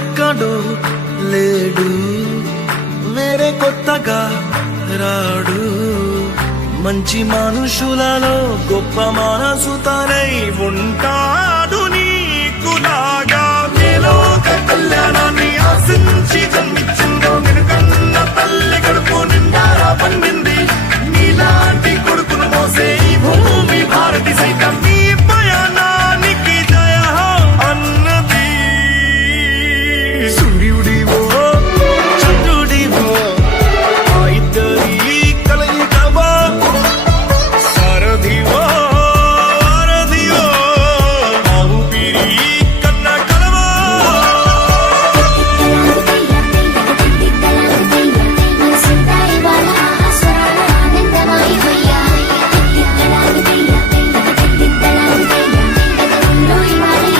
ఎక్కడో లేడు. వేరే కొత్తగా రాడు. మంచి మనుషులలో గొప్ప మనసు తనై ఉంటా